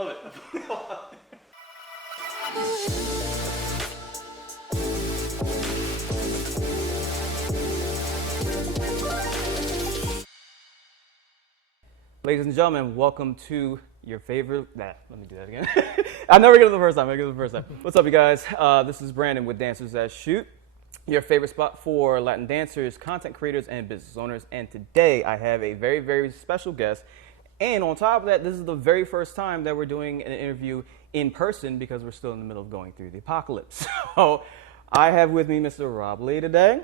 Love it. Ladies and gentlemen, welcome to your favorite. Let me do that again. I'm never gonna do it the first time. I'm gonna do it the first time. What's up, you guys? This is Brandon with Dancers That Shoot, your favorite spot for Latin dancers, content creators, and business owners. And today I have a very, very special guest. And on top of that, this is the very first time that we're doing an interview in person because we're still in the middle of going through the apocalypse. So I have with me Mr. Rob Lee today.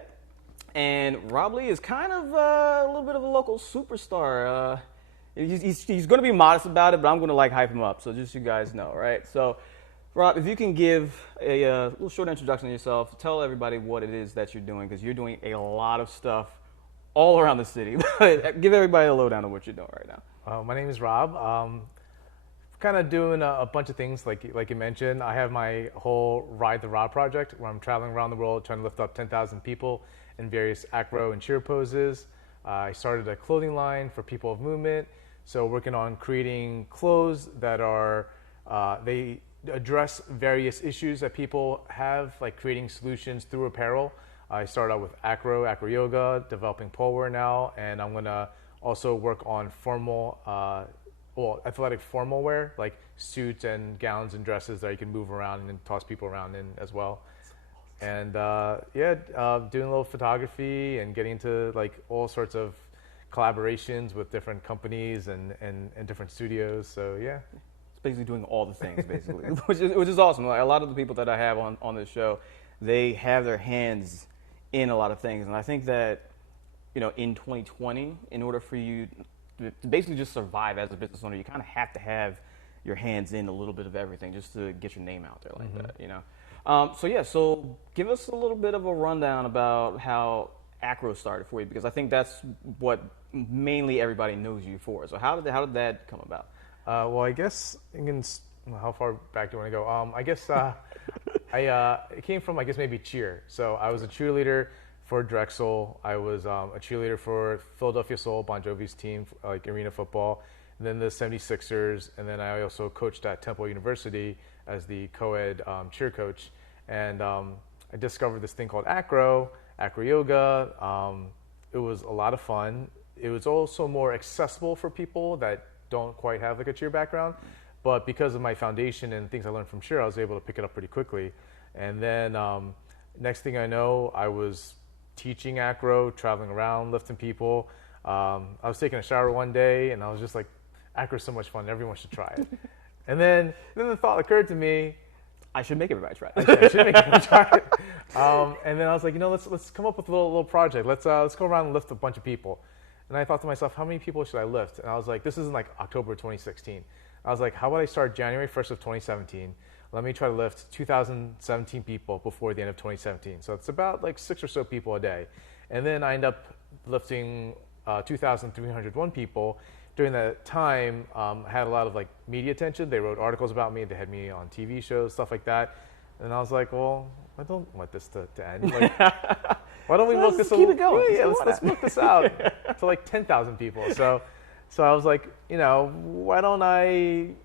And Rob Lee is kind of a little bit of a local superstar. He's going to be modest about it, but I'm going to hype him up. So just so you guys know, right? So, Rob, if you can give a little short introduction to yourself, tell everybody what it is that you're doing, because you're doing a lot of stuff all around the city. Give everybody a lowdown on what you're doing right now. My name is Rob. Kind of doing a bunch of things like you mentioned. I have my whole Ride the Rob project where I'm traveling around the world trying to lift up 10,000 people in various acro and cheer poses. I started a clothing line for people of movement. So working on creating clothes that are, they address various issues that people have, like creating solutions through apparel. I started out with acro yoga, developing pole wear now, and I'm gonna also work on formal, athletic formal wear, like suits and gowns and dresses that you can move around and toss people around in as well. And doing a little photography and getting into all sorts of collaborations with different companies and different studios. So yeah, it's basically doing all the things basically, which is awesome. A lot of the people that I have on this show, they have their hands in a lot of things, and I think that in 2020, in order for you to basically just survive as a business owner, you kind of have to have your hands in a little bit of everything just to get your name out there like that. So give us a little bit of a rundown about how acro started for you, because I think that's what mainly everybody knows you for. So how did that come about? Well, I guess how far back do you want to go? I guess it came from maybe cheer. So I was a cheerleader for Drexel. I was a cheerleader for Philadelphia Soul, Bon Jovi's team, like arena football, and then the 76ers, and then I also coached at Temple University as the co-ed cheer coach. And I discovered this thing called acro yoga. It was a lot of fun. It was also more accessible for people that don't quite have a cheer background, but because of my foundation and things I learned from cheer, I was able to pick it up pretty quickly. And then next thing I know, I was teaching acro, traveling around, lifting people. I was taking a shower one day and I was just like, acro is so much fun, everyone should try it. And then the thought occurred to me, I should make everybody try it. I should make everybody try it. And then I was like, let's come up with a little project. Let's go around and lift a bunch of people. And I thought to myself, how many people should I lift? And I was like, this is in October 2016. I was like, how about I start January 1st of 2017? Let me try to lift 2,017 people before the end of 2017. So it's about 6 or so people a day. And then I end up lifting 2,301 people. During that time, I had a lot of media attention. They wrote articles about me. They had me on TV shows, stuff like that. And I was like, well, I don't want this to end. Why don't we milk this? Keep it going. Yeah, let's milk this out to 10,000 people. So I was like, why don't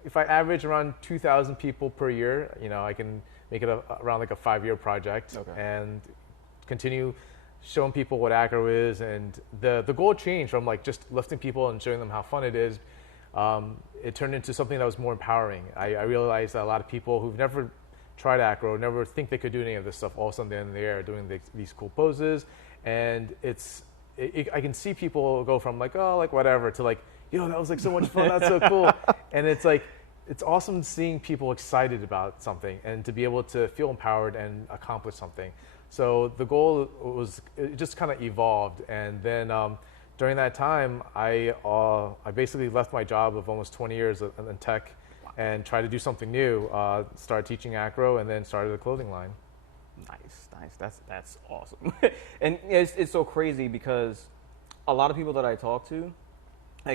if I average around 2,000 people per year, I can make it around a 5-year project and continue showing people what acro is. And the goal changed from just lifting people and showing them how fun it is. It turned into something that was more empowering. I realized that a lot of people who've never tried acro, never think they could do any of this stuff, all of a sudden they're in the air doing these cool poses. And I can see people go from whatever to that was so much fun, that's so cool. And it's awesome seeing people excited about something and to be able to feel empowered and accomplish something. So the goal it just kind of evolved. And then during that time, I basically left my job of almost 20 years in tech and tried to do something new. Started teaching acro and then started a clothing line. Nice. That's awesome. And it's so crazy because a lot of people that I talk to,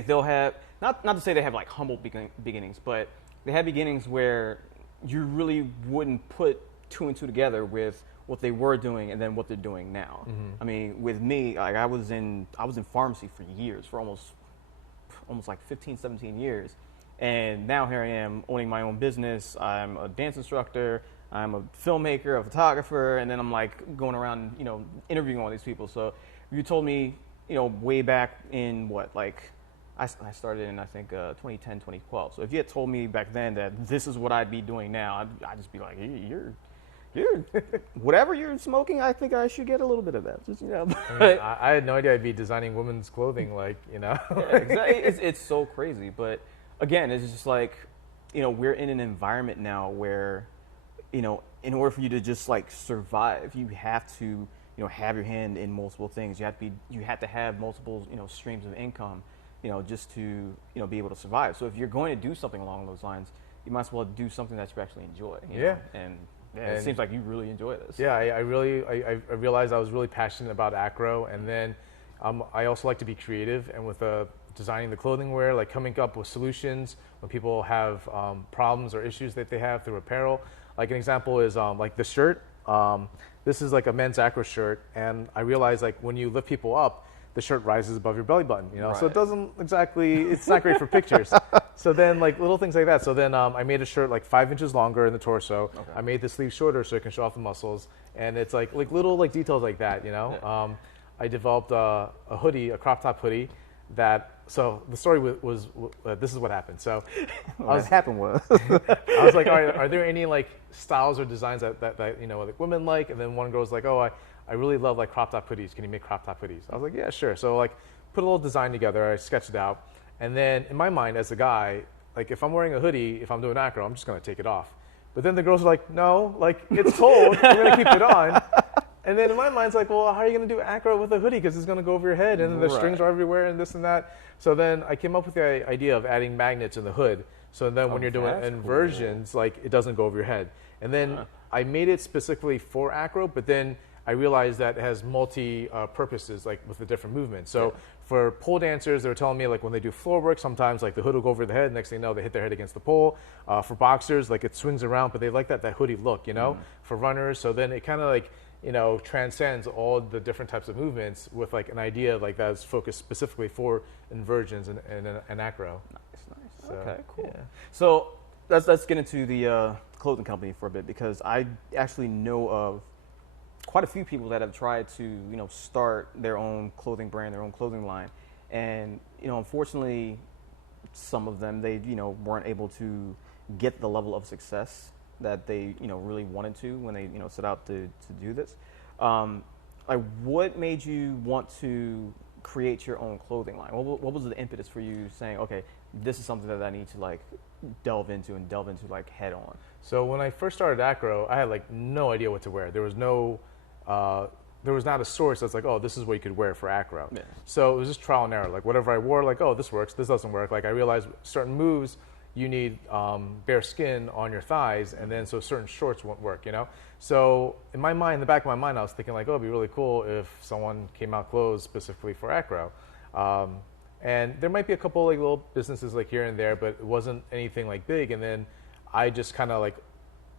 they'll have not to say they have humble beginnings, but they have beginnings where you really wouldn't put two and two together with what they were doing and then what they're doing now. Mm-hmm. I mean, with me, I was in pharmacy for years, for almost 15, 17 years. And now here I am owning my own business. I'm a dance instructor. I'm a filmmaker, a photographer, and then I'm like going around, interviewing all these people. So if you told me, way back in I started in, I think, 2010, 2012. So if you had told me back then that this is what I'd be doing now, I'd just be like, you're whatever you're smoking, I think I should get a little bit of that. Just, I mean, I had no idea I'd be designing women's clothing, Yeah, exactly. It's so crazy. But again, it's just like, we're in an environment now where, in order for you to just like survive, you have to, have your hand in multiple things. You have to have multiple, streams of income, just to, be able to survive. So if you're going to do something along those lines, you might as well do something that you actually enjoy. You know? And it seems like you really enjoy this. Yeah, I realized I was really passionate about acro, and then I also like to be creative, and with designing the clothing wear, like coming up with solutions when people have problems or issues that they have through apparel. Like an example is like the shirt. This is like a men's acro shirt, and I realized like when you lift people up, the shirt rises above your belly button, Right. So it doesn't exactly, it's not great for pictures. So then like little things like that. So then I made a shirt like 5 inches longer in the torso. Okay. I made the sleeve shorter so it can show off the muscles. And it's like little like details like that, Yeah. I developed a hoodie, a crop top hoodie so the story was this is what happened. So What happened was, I was like, all right, are there any like styles or designs that like women like? And then one girl was like, oh, I really love like crop top hoodies. Can you make crop top hoodies? I was like, yeah, sure. So like put a little design together. I sketched it out. And then in my mind as a guy, like if I'm wearing a hoodie, if I'm doing acro, I'm just going to take it off. But then the girls are like, no, like it's cold. We're going to keep it on. And then in my mind, it's like, well, how are you going to do acro with a hoodie? Because it's going to go over your head, and then the strings are everywhere, and this and that. So then I came up with the idea of adding magnets in the hood. So then when you're doing inversions, like it doesn't go over your head. And then I made it specifically for acro, but then I realized that it has multi-purposes, like with the different movements. So for pole dancers, they were telling me like when they do floor work, sometimes like the hood will go over the head. Next thing you know, they hit their head against the pole. For boxers, like it swings around, but they like that hoodie look, For runners, so then it kind of like, transcends all the different types of movements with like an idea like that is focused specifically for inversions and acro. Nice. So, Okay, cool. yeah. So let's get into the clothing company for a bit, because I actually know of quite a few people that have tried to, start their own clothing brand, their own clothing line. And, unfortunately, some of them, they, weren't able to get the level of success that they, really wanted to when they, set out to do this. Like, what made you want to create your own clothing line? What was the impetus for you saying, okay, this is something that I need to, like, delve into like, head on? So when I first started acro, I had like no idea what to wear. There was not a source that's like, oh, this is what you could wear for acro. Yeah. So it was just trial and error. Like whatever I wore, like, oh, this works, this doesn't work. Like I realized certain moves, you need bare skin on your thighs, and then so certain shorts won't work, So in my mind, in the back of my mind, I was thinking like, oh, it'd be really cool if someone came out clothes specifically for acro. And there might be a couple like little businesses like here and there, but it wasn't anything like big. And then I just kind of like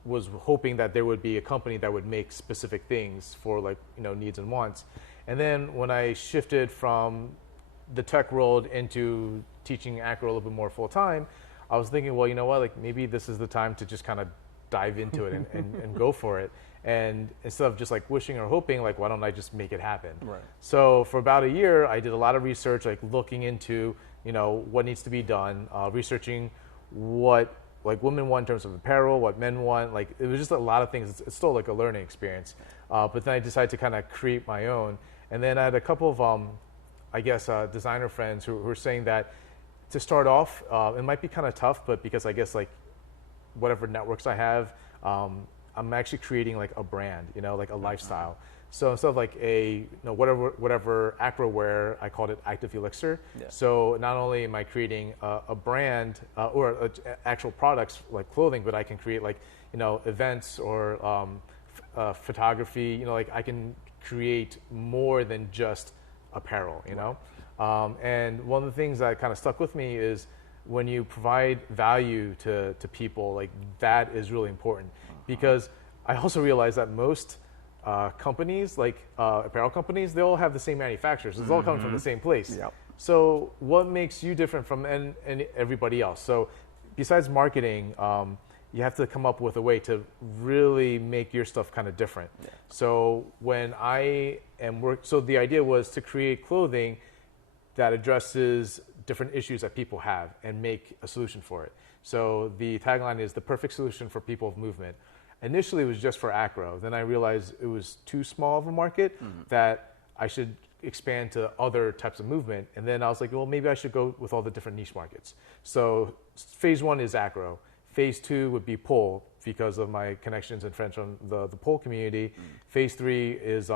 was hoping that there would be a company that would make specific things for like, needs and wants. And then when I shifted from the tech world into teaching acro a little bit more full time, I was thinking, well, you know what, like maybe this is the time to just kind of dive into it and go for it. And instead of just like wishing or hoping, like, why don't I just make it happen? Right. So for about a year, I did a lot of research, like looking into, what needs to be done, researching what like women want in terms of apparel, what men want. Like it was just a lot of things. It's still like a learning experience. But then I decided to kind of create my own. And then I had a couple of, designer friends who were saying that to start off, it might be kind of tough, but because I guess like whatever networks I have, I'm actually creating like a brand, like a lifestyle. So instead of like whatever acro wear, I called it Active Elixir. Yeah. So not only am I creating a brand or actual products like clothing, but I can create like, events or photography, like I can create more than just apparel, And one of the things that kind of stuck with me is when you provide value to people, like that is really important. Because I also realized that most companies, like apparel companies, they all have the same manufacturers. It's all coming from the same place. Yep. So what makes you different from and everybody else? So besides marketing, you have to come up with a way to really make your stuff kind of different. Yeah. So when so the idea was to create clothing that addresses different issues that people have and make a solution for it. So the tagline is the perfect solution for people with movement. Initially, it was just for acro. Then I realized it was too small of a market, that I should expand to other types of movement. And then I was like, well, maybe I should go with all the different niche markets. So phase 1 is acro. Phase 2 would be pole, because of my connections and friends from the pole community. Phase 3 is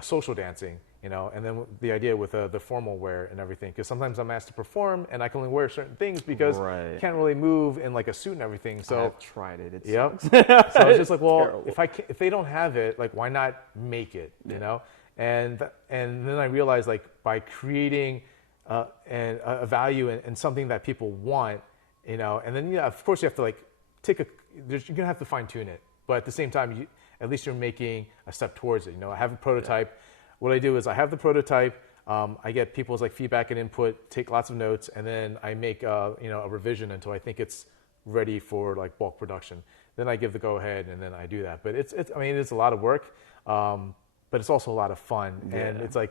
social dancing, and then the idea with the formal wear and everything, because sometimes I'm asked to perform and I can only wear certain things because you can't really move in like a suit and everything. So I've tried it. Yep. So I was just like, well, if they don't have it, like, why not make it? And then I realized, like, by creating a value and something that people want, and then of course you have to like you're gonna have to fine tune it, but at the same time, at least you're making a step towards it. I have a prototype. Yeah. What I do is I have the prototype. I get people's like feedback and input, take lots of notes, and then I make a revision until I think it's ready for like bulk production. Then I give the go ahead, and then I do that. But it's a lot of work, but it's also a lot of fun. Yeah. And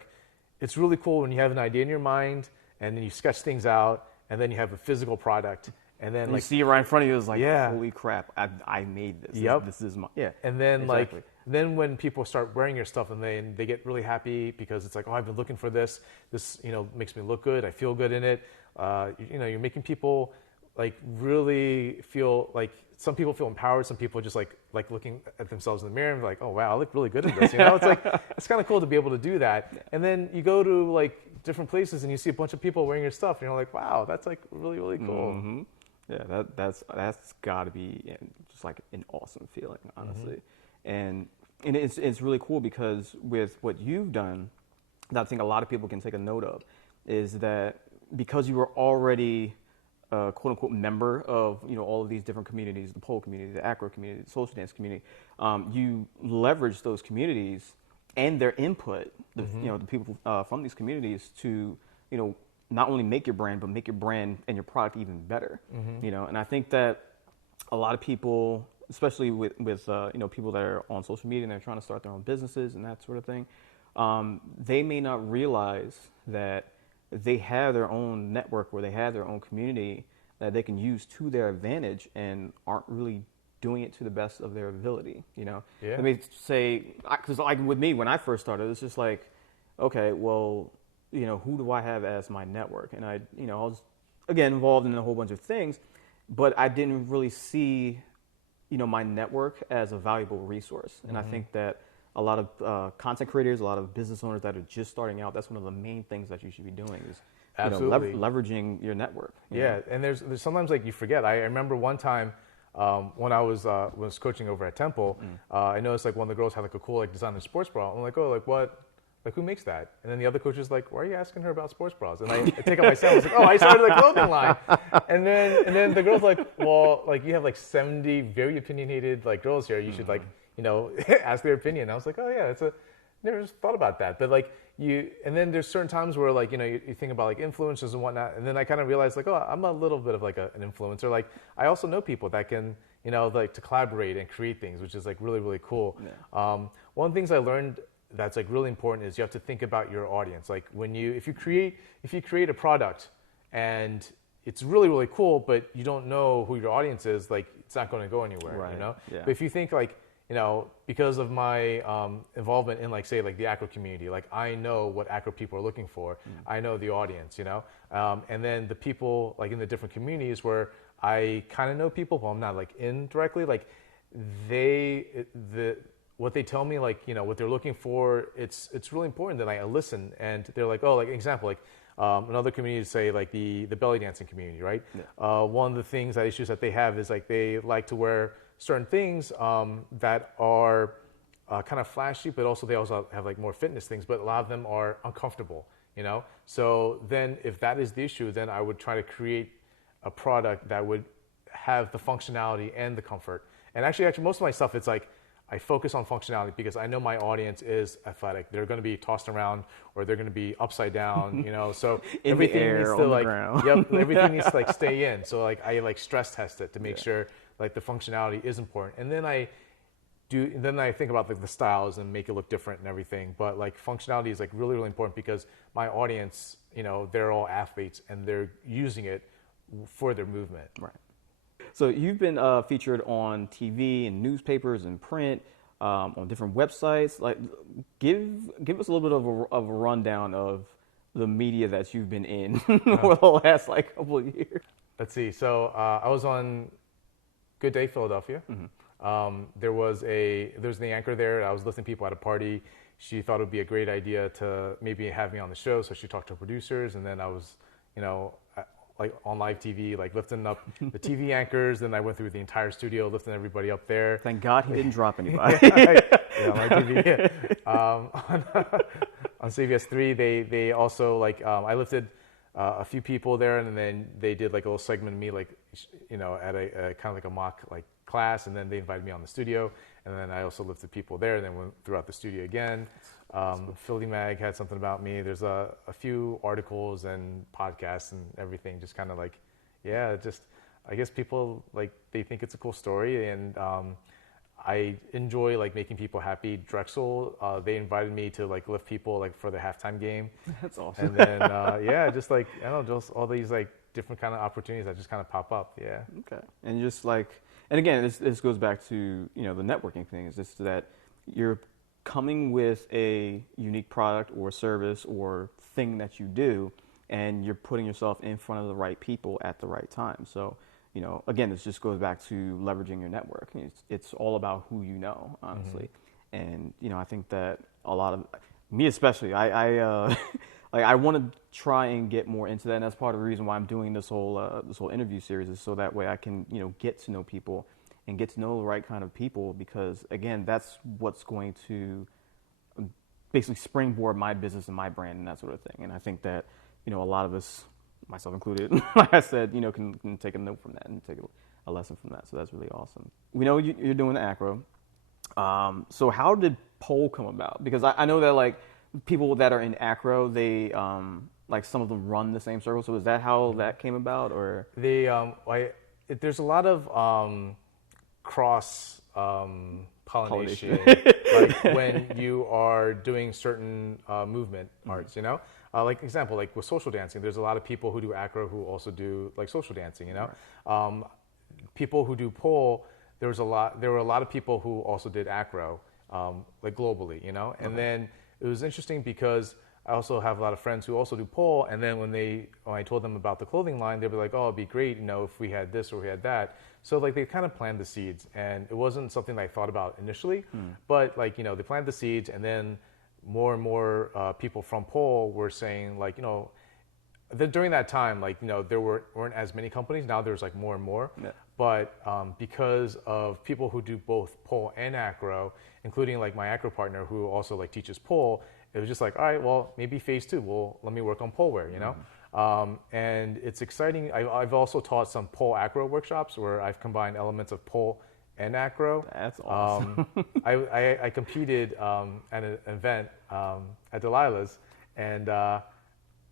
it's really cool when you have an idea in your mind, and then you sketch things out, and then you have a physical product. And then you see it right in front of you, it's like, holy crap, I made this. Yep. This is my, And then then when people start wearing your stuff and they get really happy because it's like, oh, I've been looking for this. This, makes me look good. I feel good in it. You're making people like really feel like, some people feel empowered. Some people just like looking at themselves in the mirror and be like, oh, wow, I look really good in this. It's like, it's kind of cool to be able to do that. Yeah. And then you go to like different places and you see a bunch of people wearing your stuff and you're like, wow, that's like really, really cool. Mm-hmm. Yeah, that's got to be just like an awesome feeling, honestly. And it's really cool because with what you've done, that I think a lot of people can take a note of, is that because you were already a quote unquote member of all of these different communities, the pole community, the acro community, the social dance community, you leverage those communities and their input, the people from these communities to not only make your brand, but make your brand and your product even better. And I think that a lot of people, especially with people that are on social media and they're trying to start their own businesses and that sort of thing, they may not realize that they have their own network or they have their own community that they can use to their advantage and aren't really doing it to the best of their ability. Yeah. Let me say, because like with me, when I first started, it's just like, okay, well, who do I have as my network? And I was, again, involved in a whole bunch of things, but I didn't really see, my network as a valuable resource. And I think that a lot of content creators, a lot of business owners that are just starting out, that's one of the main things that you should be doing is leveraging your network. Yeah, and there's sometimes like you forget. I remember one time when I was coaching over at Temple, I noticed like one of the girls had like a cool like designer sports bra. I'm like, oh, like what? Like, who makes that? And then the other coach is like, why are you asking her about sports bras? And I take out my cell. I was like, oh, I started a clothing line. And then the girl's like, well, like you have like 70 very opinionated like girls here. You should like, ask their opinion. I was like, oh yeah, never just thought about that. But like and then there's certain times where like, you think about like influencers and whatnot. And then I kind of realized like, oh, I'm a little bit of like an influencer. Like I also know people that can, like to collaborate and create things, which is like really, really cool. Yeah. One of the things I learned that's like really important is you have to think about your audience. Like if you create a product and it's really, really cool, but you don't know who your audience is, like it's not going to go anywhere, right. Yeah. But if you think like, because of my involvement in like, say like the acro community, like I know what acro people are looking for. I know the audience, and then the people like in the different communities where I kind of know people, but I'm not like in directly, like what they tell me, like, what they're looking for, it's really important that I listen. And they're like, oh, like example, like another community, say like the belly dancing community, right? Yeah. One of the things, issues that they have is like they like to wear certain things that are kind of flashy, but also they also have like more fitness things, but a lot of them are uncomfortable, So then if that is the issue, then I would try to create a product that would have the functionality and the comfort. And actually most of my stuff, it's like, I focus on functionality because I know my audience is athletic. They're going to be tossed around or they're going to be upside down, you know. So In the everything air, needs to on the like, ground. yep, everything needs to like stay in. So like I like stress test it to make sure like the functionality is important. And then I think about like the styles and make it look different and everything. But like functionality is like really, really important because my audience, you know, they're all athletes and they're using it for their movement. Right. So you've been featured on TV and newspapers and print, on different websites. Like, give us a little bit of a rundown of the media that you've been in over the last like couple of years. Let's see. So I was on Good Day Philadelphia. There was an anchor there. I was listening to people at a party. She thought it would be a great idea to maybe have me on the show. So she talked to her producers, and then I was, you know, like on live TV, like lifting up the TV anchors. Then I went through the entire studio, lifting everybody up there. Thank God he didn't drop anybody. Yeah, on live TV. On CBS 3, they also like I lifted a few people there, and then they did like a little segment of me, like, you know, at a kind of like a mock like class, and then they invited me on the studio, and then I also lifted people there, and then went throughout the studio again. Philly Mag had something about me. There's a few articles and podcasts and everything, just kind of like, yeah, just I guess people like they think it's a cool story, and I enjoy like making people happy. Drexel, they invited me to like lift people like for the halftime game. That's awesome. And then yeah, just like I don't know, just all these like different kind of opportunities that just kind of pop up. Yeah. Okay. And just like, and again, this goes back to, you know, the networking thing. Is just that you're coming with a unique product or service or thing that you do, and you're putting yourself in front of the right people at the right time. So, you know, again, this just goes back to leveraging your network. It's all about who you know, honestly. And, you know, I think that a lot of, me especially, I like I want to try and get more into that, and that's part of the reason why I'm doing this whole interview series, is so that way I can, you know, get to know people and get to know the right kind of people, because again, that's what's going to basically springboard my business and my brand and that sort of thing. And I think that, you know, a lot of us, myself included, like I said, you know, can take a note from that and take a lesson from that. So that's really awesome. We know you're doing the acro. So how did pole come about? Because I know that like people that are in acro, they like some of them run the same circle. So is that how that came about, or? There's a lot of cross pollination, like when you are doing certain movement arts, you know. Like example, like with social dancing, there's a lot of people who do acro who also do like social dancing, you know. Right. People who do pole, there were a lot of people who also did acro, like globally, you know. And then it was interesting because I also have a lot of friends who also do pole, and then when I told them about the clothing line, they'd be like, "Oh, it'd be great, you know, if we had this or we had that." So like they kind of planted the seeds, and it wasn't something that I thought about initially, but like, you know, they planted the seeds, and then more and more people from pole were saying like, you know, during that time, like, you know, there weren't as many companies. Now there's like more and more. Yeah. But because of people who do both pole and acro, including like my acro partner who also like teaches pole, it was just like, all right, well, maybe phase 2, well, let me work on pole wear, you know? And it's exciting. I've also taught some pole acro workshops where I've combined elements of pole and acro. That's awesome. I competed at an event at Delilah's,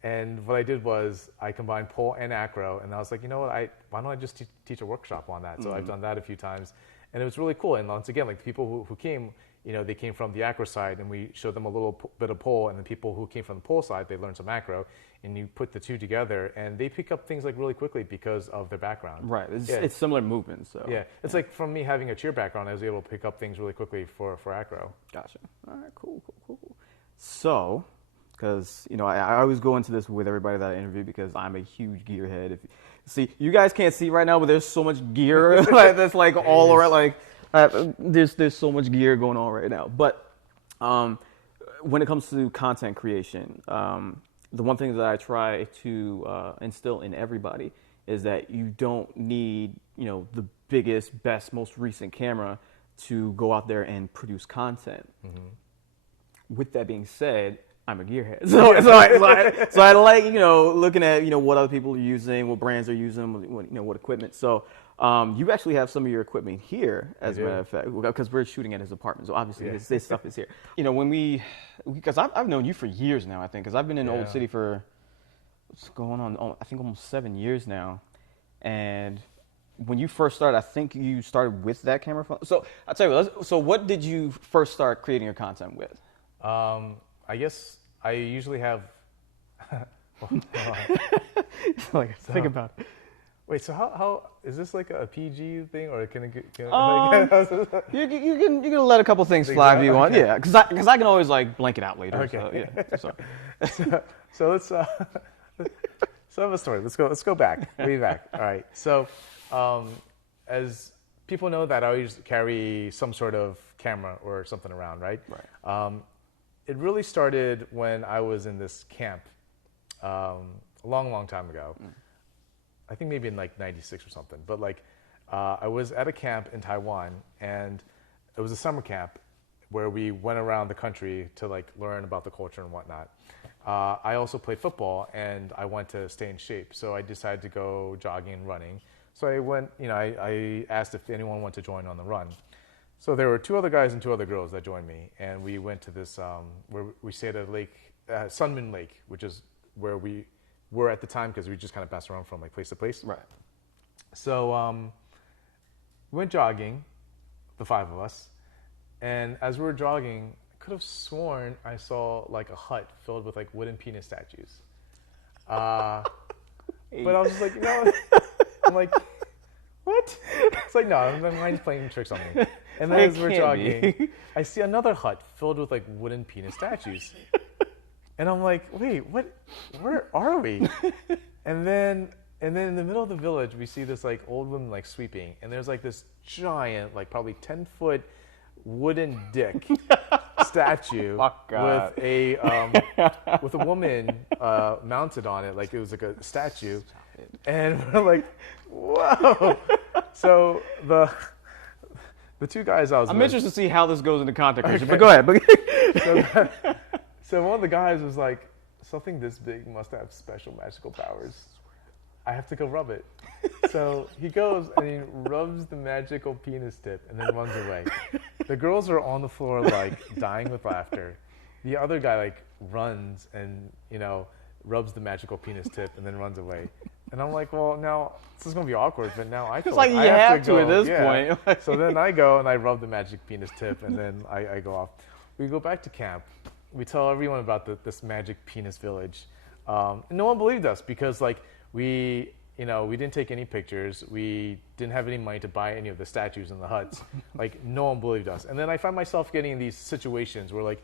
and what I did was I combined pole and acro, and I was like, you know what, why don't I just teach a workshop on that? So I've done that a few times, and it was really cool. And once again, like the people who came, you know, they came from the acro side, and we showed them a little bit of pole, and the people who came from the pole side, they learned some acro, and you put the two together, and they pick up things like really quickly because of their background. Right, it's similar movements. So yeah, it's like from me having a cheer background, I was able to pick up things really quickly for acro. Gotcha. All right, cool. So, because, you know, I always go into this with everybody that I interview because I'm a huge gearhead. See, you guys can't see right now, but there's so much gear that's like all around. Like, there's so much gear going on right now. But when it comes to content creation, the one thing that I try to instill in everybody is that you don't need, you know, the biggest, best, most recent camera to go out there and produce content. With that being said, I'm a gearhead, so I like, you know, looking at, you know, what other people are using, what brands are using, what equipment. So You actually have some of your equipment here, as a do. matter of fact, because we're shooting at his apartment. So obviously his stuff is here. You know, because I've known you for years now, I think, because I've been in Old City for, what's going on, I think almost 7 years now. And when you first started, I think you started with that camera phone. So I'll tell you, so what did you first start creating your content with? I guess I usually have. Think about it. Wait, so how is this like a PG thing, or can it get? You can let a couple things fly if you want. Yeah, because I can always like blank it out later. Okay. So, yeah. So let's. So I have a story. Let's go back, way back. All right. So, as people know that I always carry some sort of camera or something around, right? Right. It really started when I was in this camp a long time ago. I think maybe in like '96 or something. But like, I was at a camp in Taiwan, and it was a summer camp where we went around the country to like learn about the culture and whatnot. I also played football, and I wanted to stay in shape, so I decided to go jogging and running. So I went, I asked if anyone wanted to join on the run. So there were 2 other guys and 2 other girls that joined me, and we went to this, where we stayed at a lake, Sunmin Lake, which is where we were at the time, because we just kind of passed around from like place to place. Right. So we went jogging, the 5 of us, and as we were jogging, I could have sworn I saw like a hut filled with like wooden penis statues. But I was just like, I'm like, what? It's like, no, my mind's playing tricks on me. And then as we're jogging, I see another hut filled with like wooden penis statues. And I'm like, wait, what? Where are we? And then in the middle of the village, we see this like old woman like sweeping, and there's like this giant, like probably 10-foot wooden dick statue with a woman mounted on it, like it was like a statue. And we're like, whoa. So the 2 guys I was I'm with, interested to see how this goes into content creation, but go ahead. So one of the guys was like, something this big must have special magical powers. I have to go rub it. So he goes and he rubs the magical penis tip and then runs away. The girls are on the floor like dying with laughter. The other guy like runs and, rubs the magical penis tip and then runs away. And I'm like, well, now this is going to be awkward, but now I feel It's like you I have to go. at this point. So then I go and I rub the magic penis tip, and then I go off. We go back to camp. We tell everyone about this magic penis village. And no one believed us because like we didn't take any pictures. We didn't have any money to buy any of the statues in the huts. Like no one believed us. And then I find myself getting in these situations where like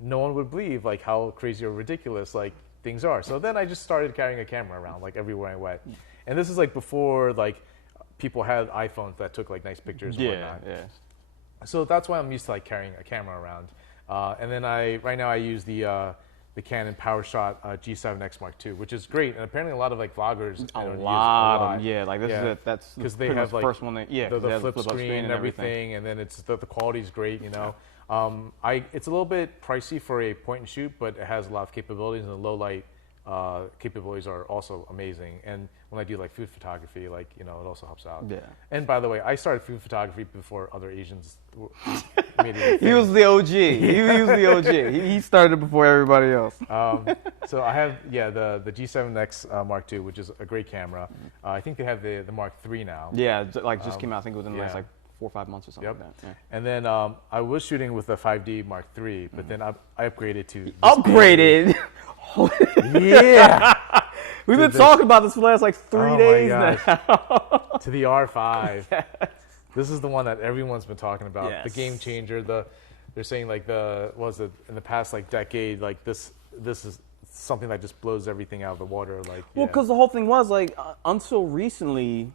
no one would believe like how crazy or ridiculous like things are. So then I just started carrying a camera around like everywhere I went. And this is like before like people had iPhones that took like nice pictures and whatnot. Yeah. So that's why I'm used to like carrying a camera around. And then right now I use the Canon PowerShot G7X Mark II, which is great. And apparently a lot of like vloggers A lot. Like this is that's because they pretty much have like the first one that the flip screen and everything, and then it's the quality's great. It's a little bit pricey for a point and shoot, but it has a lot of capabilities, and the low light capabilities are also amazing. And when I do like food photography, like it also helps out. Yeah. And by the way, I started food photography before other Asians made it. He was the OG. He was the OG. He started before everybody else. So I have the G7X Mark II, which is a great camera. I think they have the Mark III now. Yeah, like just came out. I think it was in the last like 4 or 5 months or something Yep. like that. Yeah. And then I was shooting with the 5D Mark III, but then I upgraded to this Upgraded. yeah. We've been talking about this for the last like 3 days now. To the R5. This is the one that everyone's been talking about. Yes. The game changer. They're saying like in the past like decade, like this is something that just blows everything out of the water. Like Well, because the whole thing was like until recently,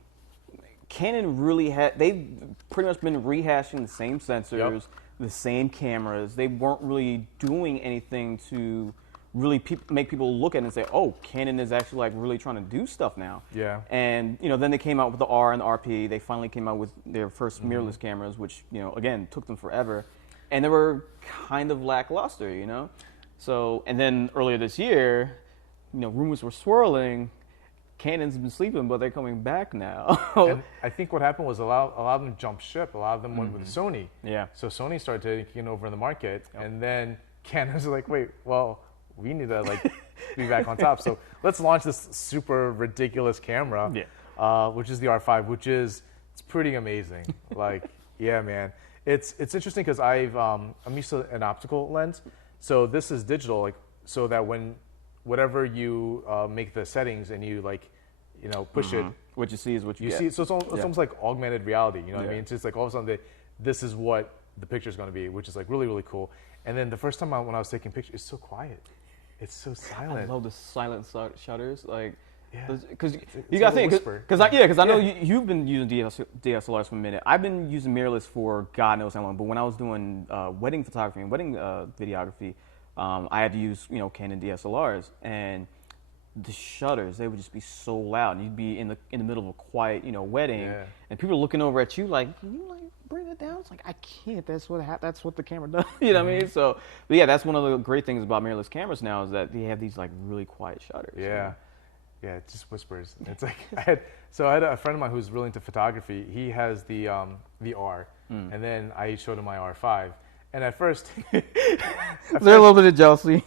Canon really they've pretty much been rehashing the same sensors, the same cameras. They weren't really doing anything to really make people look at it and say, oh, Canon is actually like really trying to do stuff now. Yeah. And then they came out with the R and the RP. They finally came out with their first mirrorless cameras, which again took them forever, and they were kind of lackluster. So and then earlier this year, rumors were swirling. Canon's been sleeping, but they're coming back now. And I think what happened was a lot of them jumped ship. A lot of them went with Sony. Yeah. So Sony started taking over the market, and then Canon's like, wait, well, we need to like be back on top. So let's launch this super ridiculous camera, which is the R5, it's pretty amazing. Like, yeah, man, it's interesting because I'm used to an optical lens, so this is digital, like so that whatever you make the settings and you like, push it, what you see is what you get. see. So it's almost like augmented reality. You know what I mean? It's just like all of a sudden this is what the picture is going to be, which is like really, really cool. And then the first time when I was taking pictures, it's so quiet. It's so silent. I love the silent shutters, like, Yeah. because It's you got to like a think, whisper. because I know you've been using DSLRs for a minute. I've been using mirrorless for God knows how long. But when I was doing wedding photography and wedding videography, I had to use Canon DSLRs, and the shutters, they would just be so loud. And you'd be in the middle of a quiet wedding, and people are looking over at you like, can you like bring it down? It's like, I can't. That's what the camera does. You know what I mean? So, but yeah, that's one of the great things about mirrorless cameras now is that they have these like really quiet shutters. Yeah. Yeah, it just whispers. It's like I had a friend of mine who's really into photography. He has the R, and then I showed him my R5. And at first, Is there a little bit of jealousy?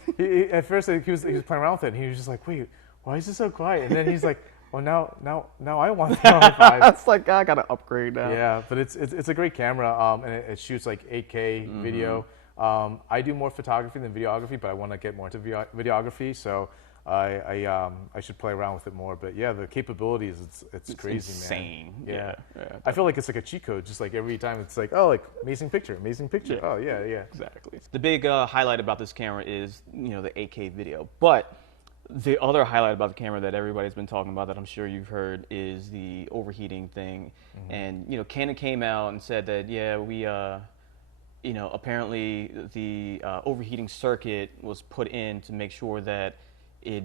At first he was playing around with it, and he was just like, "Wait, why is it so quiet?" And then he's like, "Well, now I want the R5." It's like I gotta upgrade now. Yeah, but it's a great camera, and it shoots like 8K video. I do more photography than videography, but I want to get more into videography, so I should play around with it more. But yeah, the capabilities, it's crazy, insane. man. Yeah. I feel like it's like a cheat code. Just like every time, it's like, oh, like amazing picture. Yeah. Oh yeah. Exactly. The big highlight about this camera is the 8K video, but the other highlight about the camera that everybody's been talking about that I'm sure you've heard is the overheating thing. And Canon came out and said that we apparently the overheating circuit was put in to make sure that it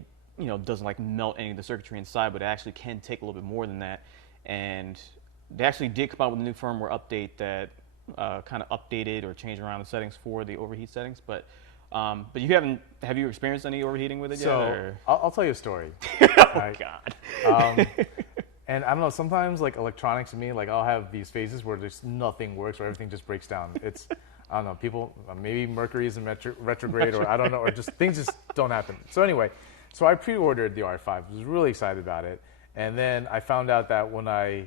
doesn't like melt any of the circuitry inside, but it actually can take a little bit more than that. And they actually did come out with a new firmware update that kind of updated or changed around the settings for the overheat settings. But have you experienced any overheating with it yet? So I'll tell you a story. Oh God. And I don't know, sometimes like electronics to me, like I'll have these phases where just nothing works or everything just breaks down. It's, I don't know, people, maybe Mercury is in retrograde or I don't know, or just things just don't happen. So anyway, I pre-ordered the R5, I was really excited about it. And then I found out that when I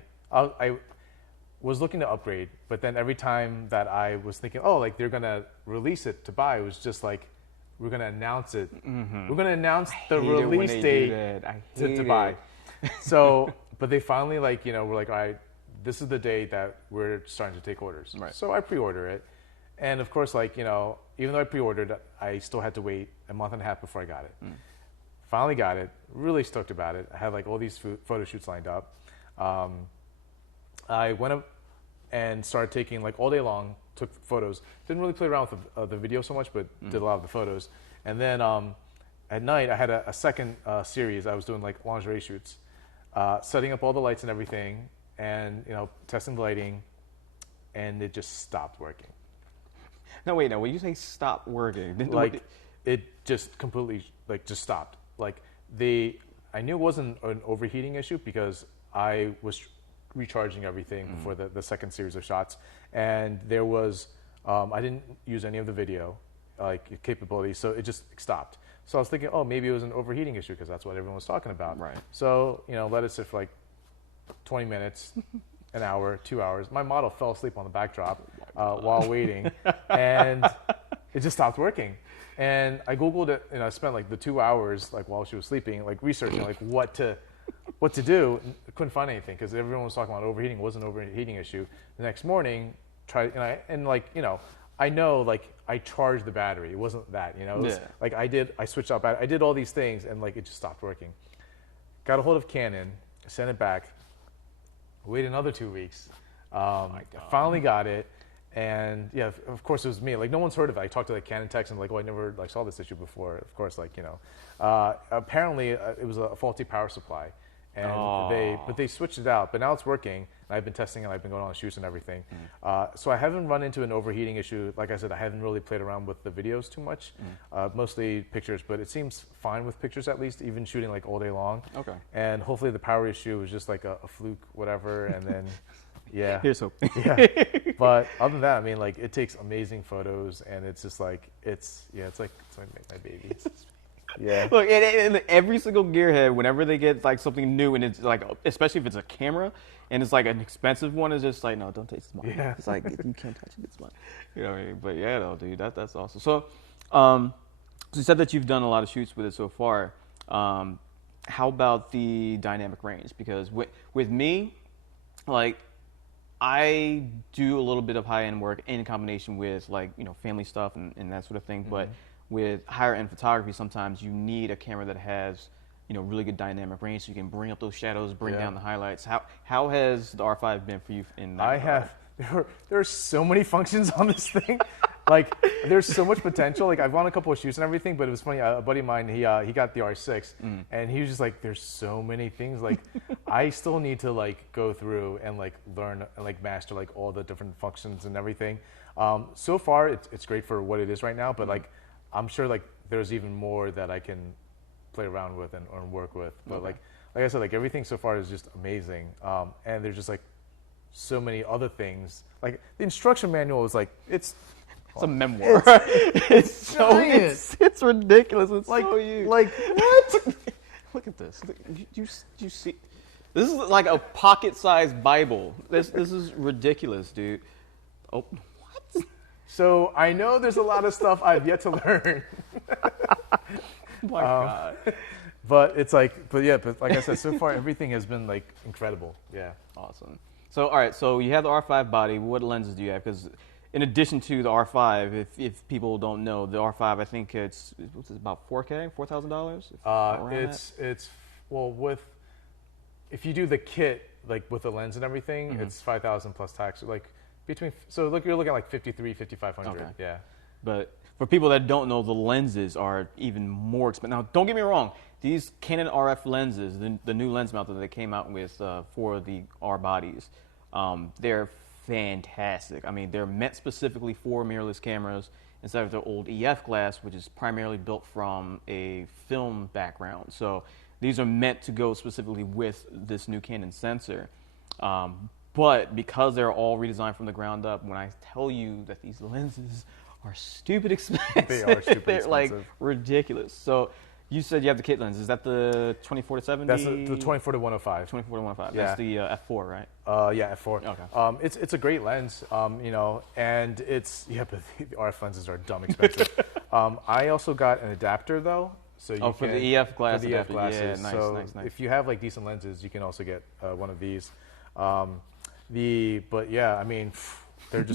was looking to upgrade, but then every time that I was thinking, oh, like they're gonna release it to buy, it was just like, we're gonna announce it. We're gonna announce the release date to buy. So, but they finally were like, all right, this is the day that we're starting to take orders. Right. So I pre-order it. And of course, even though I pre-ordered, I still had to wait a month and a half before I got it. Finally got it, really stoked about it. I had like all these photo shoots lined up. I went up and started taking like all day long, took photos. Didn't really play around with the video so much, but did a lot of the photos. And then at night, I had a second series. I was doing like lingerie shoots, setting up all the lights and everything, and testing the lighting, and it just stopped working. No, wait, no. When you say stop working, Like it just completely just stopped. Like I knew it wasn't an overheating issue because I was recharging everything for the second series of shots, and there was I didn't use any of the video capabilities, so it just stopped. So I was thinking, oh, maybe it was an overheating issue because that's what everyone was talking about. Right. So let it sit for like 20 minutes, an hour, 2 hours. My model fell asleep on the backdrop while waiting, and it just stopped working. And I Googled it, and I spent like the 2 hours while she was sleeping, researching what to do. Couldn't find anything because everyone was talking about overheating. It wasn't an overheating issue. The next morning, I know I charged the battery. It wasn't that, It was, I switched out battery. I did all these things, and it just stopped working. Got a hold of Canon, sent it back. Waited another 2 weeks. Oh my God. Finally got it. And yeah, of course it was me. No one's heard of it. I talked to Canon techs and oh, I never saw this issue before. Of course, apparently it was a faulty power supply, and they switched it out, but now it's working. And I've been testing it. I've been going on shoots and everything. So I haven't run into an overheating issue. Like I said, I haven't really played around with the videos too much, mostly pictures, but it seems fine with pictures at least, even shooting like all day long. Okay. And hopefully the power issue was just like a fluke, whatever, and then, yeah. Here's hope. Yeah. But other than that, I mean, like, it takes amazing photos, and it's just like, it's like my baby. Yeah. Look, and every single gearhead, whenever they get like something new, and it's like, especially if it's a camera, and it's like an expensive one, is just like, no, don't take this money. Yeah. It's like, you can't touch it, it's mine. You know what I mean? But yeah, though, dude, that's awesome. So, you said that you've done a lot of shoots with it so far. How about the dynamic range? Because with me, like, I do a little bit of high-end work in combination with, like, you know, family stuff and that sort of thing. But with higher-end photography, sometimes you need a camera that has, you know, really good dynamic range, so you can bring up those shadows, bring down the highlights. How has the R5 been for you in that regard? There are so many functions on this thing. Like, there's so much potential. Like, I've gone a couple of shoots and everything, but it was funny. A buddy of mine, he got the R6, and he was just like, "There's so many things. Like, I still need to like go through and like learn and like master like all the different functions and everything." So far, it's great for what it is right now, but like, I'm sure like there's even more that I can play around with and or work with. But like I said, like everything so far is just amazing, and there's just like so many other things. Like the instruction manual is like it's a memoir. It's giant. It's ridiculous. It's like so huge. like what? Look at this. You see? This is like a pocket-sized Bible. This is ridiculous, dude. Oh, what? So I know there's a lot of stuff I've yet to learn. My God. But it's like, but like I said, so far everything has been like incredible. Yeah. Awesome. So, all right. So you have the R5 body. What lenses do you have? Because in addition to the R5, if people don't know, the R5, I think it's about $4,000, $4,000. It's well, if you do the kit like with the lens and everything, it's 5,000 plus tax. Like you're looking at like 5,500. Okay. Yeah. But for people that don't know, the lenses are even more expensive. Now, don't get me wrong. These Canon RF lenses, the new lens mount that they came out with for the R bodies, they're fantastic. I mean, they're meant specifically for mirrorless cameras instead of the old EF glass, which is primarily built from a film background. So these are meant to go specifically with this new Canon sensor. But because they're all redesigned from the ground up, when I tell you that these lenses are stupid expensive, they are stupid they're expensive. Like ridiculous. So you said you have the kit lens. Is that the 24 to 70? That's the 24 to 105. 24 to 105. Yeah. That's the F4, right? Yeah, F4. Okay. It's a great lens, you know, and but the RF lenses are dumb expensive. I also got an adapter though, so you for the EF glass. For the EF glasses. Yeah, nice, so nice. if you have like decent lenses, you can also get one of these. But yeah, I mean, they're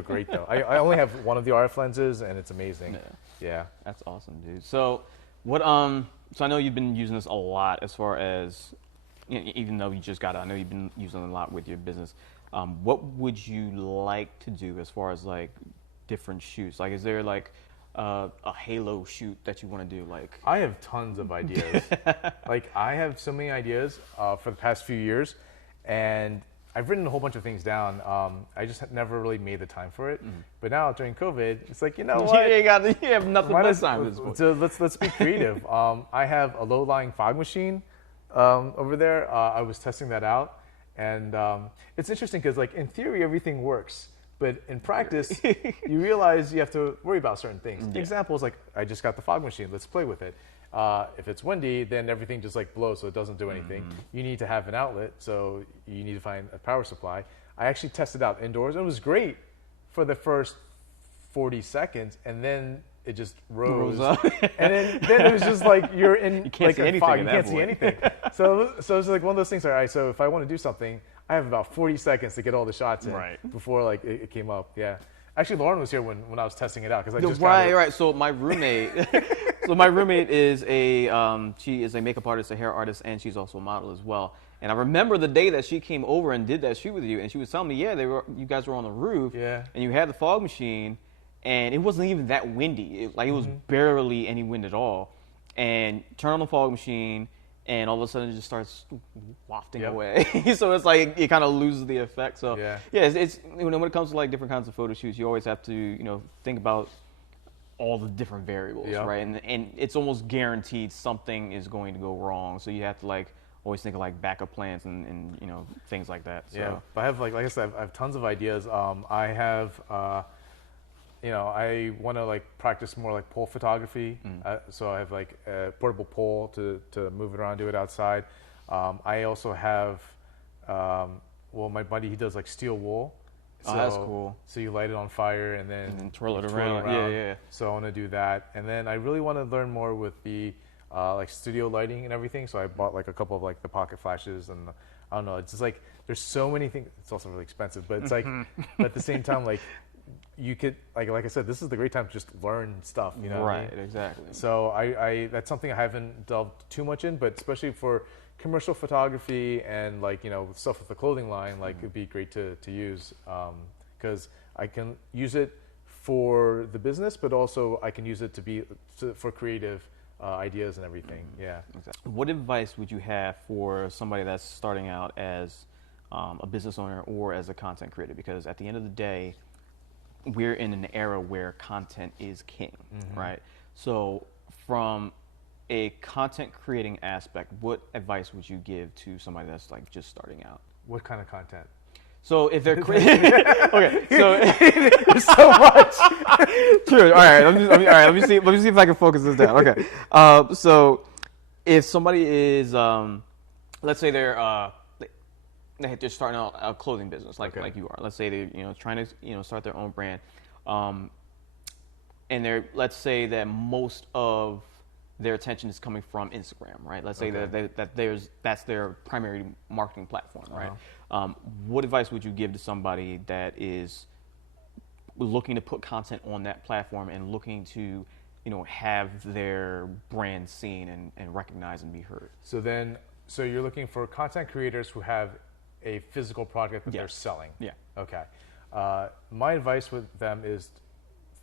great though. I only have one of the RF lenses, and it's amazing. Yeah. That's awesome, dude. So so I know you've been using this a lot as far as, even though you just got it, I know you've been using it a lot with your business. What would you like to do as far as like different shoots? Like, is there like a halo shoot that you want to do? Like, I have tons of ideas. Like, I have so many ideas for the past few years, and I've written a whole bunch of things down. I just never really made the time for it. But now during COVID, it's like, you know what? You have nothing but time. So let's be creative. I have a low-lying fog machine over there. I was testing that out, and it's interesting because, like, in theory, everything works. But in practice, you realize you have to worry about certain things. The example is like, I just got the fog machine. Let's play with it. If it's windy, then everything just like blows, so it doesn't do anything. You need to have an outlet, so you need to find a power supply. I actually tested out indoors, and it was great for the first 40 seconds, and then it just rose up. And then it was just like you're in like a fog. You can't see anything. So it's like one of those things. All right, so if I want to do something, I have about 40 seconds to get all the shots in before like it came up. Yeah. Actually, Lauren was here when I was testing it out because I just got it. Right. So my roommate, is she is a makeup artist, a hair artist, and she's also a model as well. And I remember the day that she came over and did that shoot with you, and she was telling me, you guys were on the roof, and you had the fog machine, and it wasn't even that windy. It was barely any wind at all. And turn on the fog machine, and all of a sudden it just starts wafting Yep. away. So it's like it kind of loses the effect. So Yeah. it's when it comes to like different kinds of photo shoots, you always have to think about all the different variables, Yep. right? And it's almost guaranteed something is going to go wrong. So you have to like always think of like backup plans and things like that. So. Yeah, but I have like I said, I have tons of ideas. I have, I want to like practice more like pole photography. So I have like a portable pole to move it around, do it outside. I also have, my buddy, he does like steel wool. So, Oh, that's cool. So you light it on fire and then twirl it you around. Yeah. So I want to do that, and then I really want to learn more with the like studio lighting and everything. So I bought like a couple of like the pocket flashes, and I don't know. It's just like there's so many things. It's also really expensive, but it's like at the same time, like you could like I said, this is the great time to just learn stuff. You know, what I Right. mean? Exactly. So I that's something I haven't delved too much in, but especially for commercial photography and like stuff with the clothing line, like it'd be great to use because I can use it for the business, but also I can use it for creative ideas and everything. Yeah. Exactly. What advice would you have for somebody that's starting out as a business owner or as a content creator? Because at the end of the day, we're in an era where content is king, right? So from a content creating aspect, what advice would you give to somebody that's like just starting out? What kind of content? So if they're okay, so There's so much. true. All right, let me see if I can focus this down. Okay, so if somebody is, let's say they're starting out a clothing business like you are. Let's say they're trying to start their own brand, and let's say that most of their attention is coming from Instagram, right? Let's say that's their primary marketing platform, right? What advice would you give to somebody that is looking to put content on that platform and looking to, have their brand seen and recognized and be heard? So you're looking for content creators who have a physical product that they're selling. Yeah. Okay. My advice with them is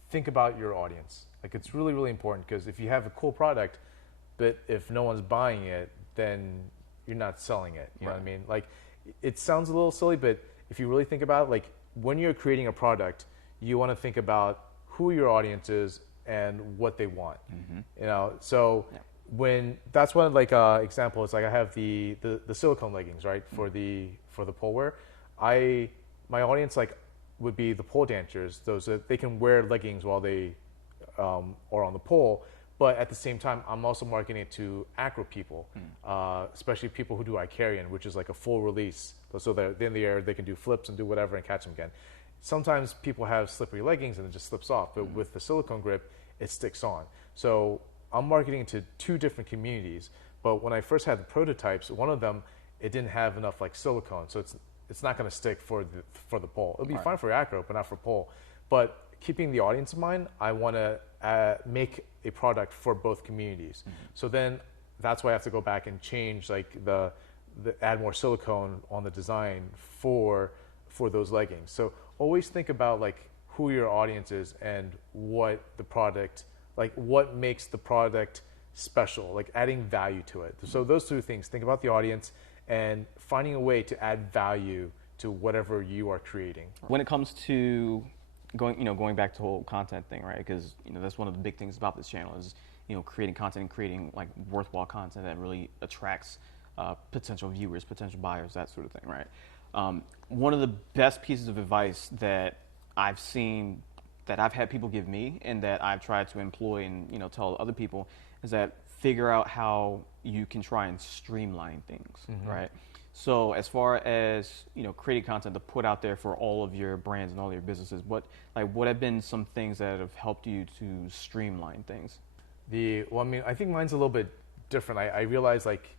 think about your audience. Like it's really, really important because if you have a cool product, but if no one's buying it, then you're not selling it. You know what I mean? Like it sounds a little silly, but if you really think about it, like when you're creating a product, you want to think about who your audience is and what they want. So when that's one like example is like I have the silicone leggings, right, for the pole wear. My audience like would be the pole dancers, those that they can wear leggings while they are on the pole, but at the same time I'm also marketing it to acro people, especially people who do Icarian, which is like a full release, so they're in the air, they can do flips and do whatever and catch them again. Sometimes people have slippery leggings and it just slips off, but with the silicone grip it sticks on. So I'm marketing to two different communities, but when I first had the prototypes, one of them it didn't have enough like silicone, so it's not going to stick for the pole. It'll be fine for acro, but not for pole. But keeping the audience in mind, I want to make a product for both communities. So then that's why I have to go back and change like the add more silicone on the design for those leggings. So always think about like who your audience is and what the product, like what makes the product special, like adding value to it. So those two things, think about the audience and finding a way to add value to whatever you are creating. When it comes to going back to the whole content thing, right? Because that's one of the big things about this channel is creating content and creating like worthwhile content that really attracts potential viewers, potential buyers, that sort of thing, right? One of the best pieces of advice that I've seen, that I've had people give me, and that I've tried to employ and tell other people, is that figure out how you can try and streamline things, right? So as far as creating content to put out there for all of your brands and all your businesses, what have been some things that have helped you to streamline things? I think mine's a little bit different. I realize like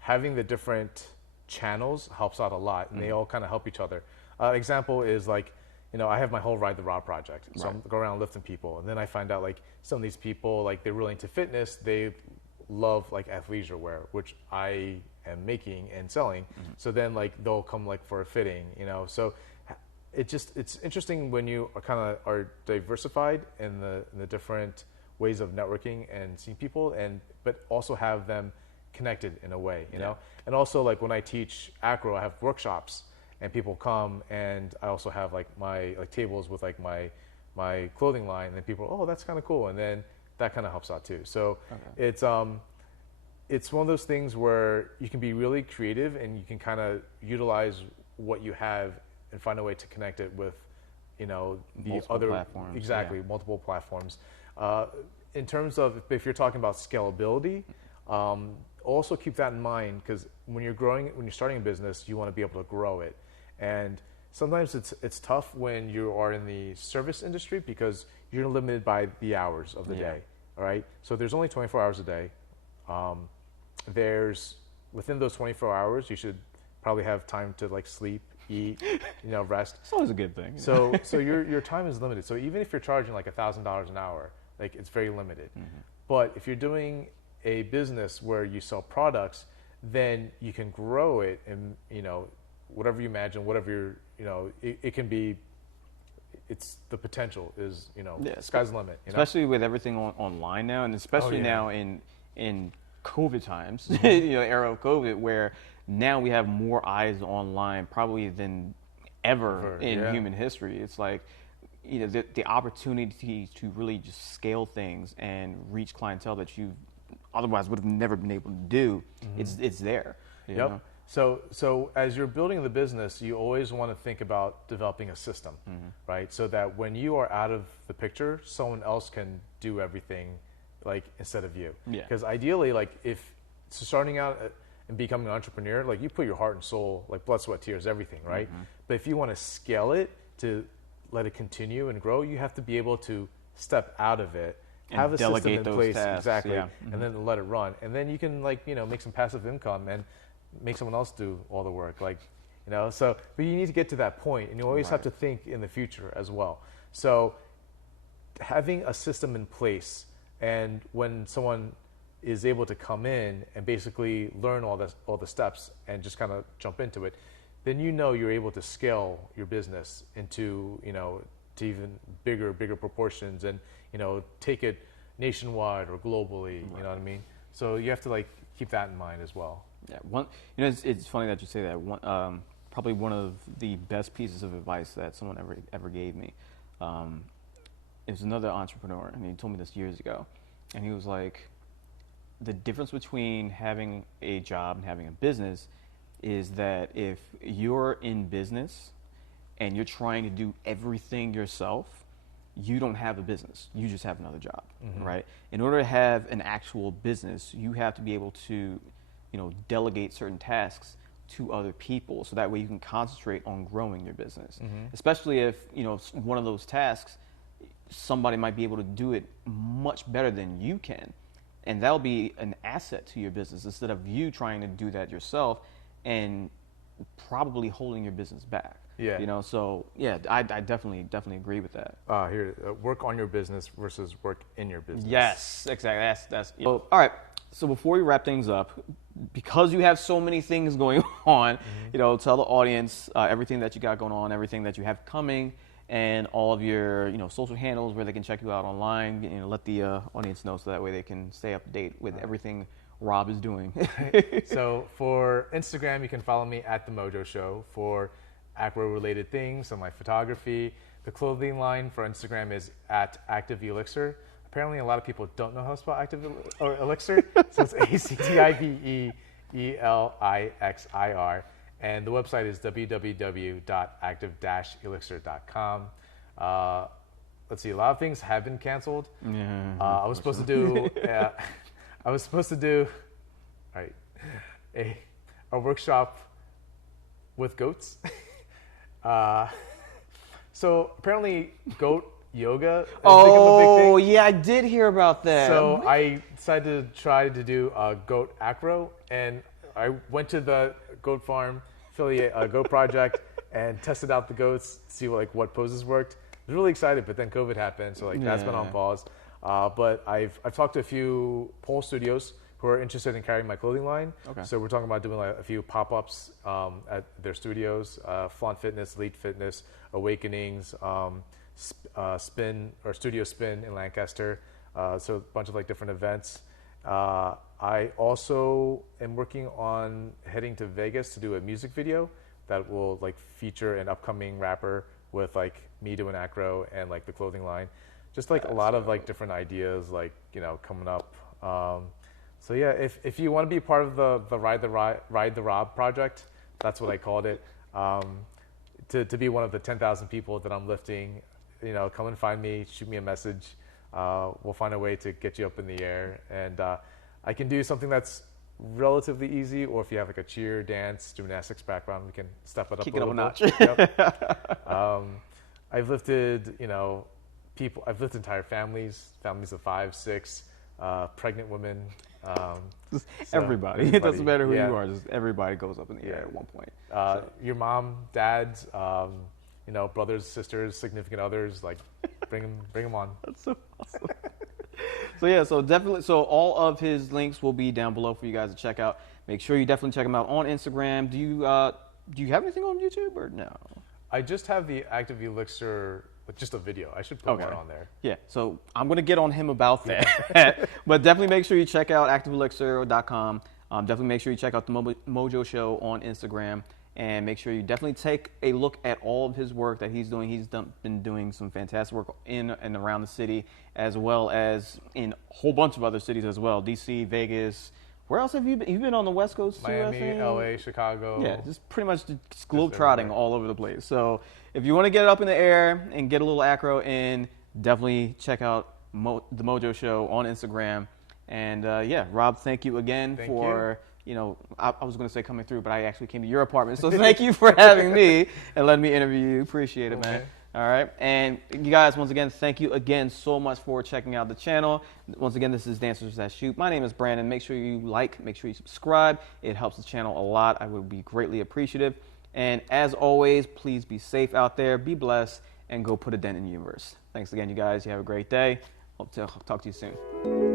having the different channels helps out a lot, and they all kind of help each other. Example is like, I have my whole Ride the Raw project, so I'm going around lifting people, and then I find out like some of these people, like they're really into fitness, they love like athleisure wear, which I am making and selling. So then like they'll come like for a fitting, so it's interesting when you are diversified in the different ways of networking and seeing people, but also have them connected in a way, you know. And also like when I teach acro, I have workshops, and people come, and I also have like my tables with like my clothing line, and then people, oh, that's kind of cool, and then that kind of helps out too. So it's one of those things where you can be really creative, and you can kind of utilize what you have and find a way to connect it with, you know, the multiple other platforms. exactly multiple platforms. In terms of if you're talking about scalability, also keep that in mind, because when you're starting a business, you want to be able to grow it, and sometimes it's tough when you are in the service industry because you're limited by the hours of the day. All right, so there's only 24 hours a day. There's within those 24 hours, you should probably have time to like sleep, eat, you know, rest. It's always a good thing. So your time is limited. So even if you're charging like $1,000 an hour, like it's very limited. But if you're doing a business where you sell products, then you can grow it, and you know, whatever you imagine, whatever you're, you know, it can be. It's the potential is, you know, sky's the limit. You know? Especially with everything online now, and especially now in COVID times, you know, era of COVID, where now we have more eyes online probably than ever in human history. It's like, you know, the opportunity to really just scale things and reach clientele that you otherwise would have never been able to do. It's there. You know? So as you're building the business, you always want to think about developing a system, right? So that when you are out of the picture, someone else can do everything, like instead of you. Because ideally, like if starting out and becoming an entrepreneur, like you put your heart and soul, like blood, sweat, tears, everything, right? But if you want to scale it to let it continue and grow, you have to be able to step out of it, and have a system in place, tasks, exactly, and then let it run, and then you can, like, you know, make some passive income and make someone else do all the work, like, you know. So, but you need to get to that point, and you always have to think in the future as well. So, having a system in place, and when someone is able to come in and basically learn all the steps and just kind of jump into it, then you know you're able to scale your business into, you know, to even bigger proportions, and, you know, take it nationwide or globally. You know what I mean? So you have to like keep that in mind as well. Yeah, you know, it's funny that you say that. Probably one of the best pieces of advice that someone ever gave me. It was another entrepreneur, and he told me this years ago, and he was like, the difference between having a job and having a business is that if you're in business and you're trying to do everything yourself, you don't have a business. You just have another job, right? In order to have an actual business, you have to be able to, you know, delegate certain tasks to other people, so that way you can concentrate on growing your business. Especially if, you know, one of those tasks, somebody might be able to do it much better than you can, and that'll be an asset to your business instead of you trying to do that yourself and probably holding your business back. Yeah. You know, so yeah, I definitely agree with that. Work on your business versus work in your business. Yes, exactly. That's yeah. All right. So before we wrap things up, because you have so many things going on, you know, tell the audience everything that you got going on, everything that you have coming, and all of your, you know, social handles where they can check you out online. You know, let the audience know so that way they can stay up to date with everything Rob is doing. So for Instagram, you can follow me at The Mojo Show for acro-related things, so my photography. The clothing line for Instagram is at Active Elixir. Apparently, a lot of people don't know how to spell Active or Elixir, so it's ACTIVEELIXIR. And the website is www.active-elixir.com. Let's see, a lot of things have been canceled. I was supposed to do a workshop with goats. So apparently goat yoga has become a big thing. Yeah, I did hear about that. So I decided to try to do a goat acro, and I went to the goat farm affiliate goat project and tested out the goats to see what poses worked. I was really excited, but then COVID happened, so that's been on pause. But I've talked to a few pole studios who are interested in carrying my clothing line. Okay. So we're talking about doing like a few pop-ups at their studios, Flaunt Fitness, Elite Fitness, Awakenings, Spin or Studio Spin in Lancaster. So a bunch of like different events. I also am working on heading to Vegas to do a music video that will like feature an upcoming rapper with like me doing acro and like the clothing line. Just like a lot of like different ideas like, coming up. So yeah, if you want to be part of the Ride the Rob project, that's what I called it. To be one of the 10,000 people that I'm lifting, come and find me, shoot me a message. We'll find a way to get you up in the air. And I can do something that's relatively easy, or if you have like a cheer, dance, gymnastics background, we can step it up Kick a it up little a notch. bit. Yep. I've lifted, people. I've lifted entire families of 5, 6, pregnant women. Everybody. It doesn't matter who yeah. you are. Just everybody goes up in the air at one point. Your mom, dads, brothers, sisters, significant others, like bring them on. That's so awesome. So definitely, all of his links will be down below for you guys to check out. Make sure you definitely check him out on Instagram. Do you have anything on YouTube or no? I just have the Active Elixir, just a video. I should put one on there. Yeah, so I'm going to get on him about that. But definitely make sure you check out activeelixir.com. Definitely make sure you check out the Mojo Show on Instagram. And make sure you definitely take a look at all of his work that he's doing. He's been doing some fantastic work in and around the city, as well as in a whole bunch of other cities as well. DC, Vegas. Where else have you been? You've been on the West Coast too, Miami, I think? LA, Chicago. Yeah, just pretty much just globe-trotting all over the place. So if you want to get up in the air and get a little acro in, definitely check out the Mojo Show on Instagram. And Rob, thank you again for... I was going to say coming through, but I actually came to your apartment. So thank you for having me and letting me interview you. Appreciate it, man. All right. And you guys, once again, thank you again so much for checking out the channel. Once again, this is Dancers That Shoot. My name is Brandon. Make sure you make sure you subscribe. It helps the channel a lot. I would be greatly appreciative. And as always, please be safe out there, be blessed, and go put a dent in the universe. Thanks again, you guys. You have a great day. Hope to talk to you soon.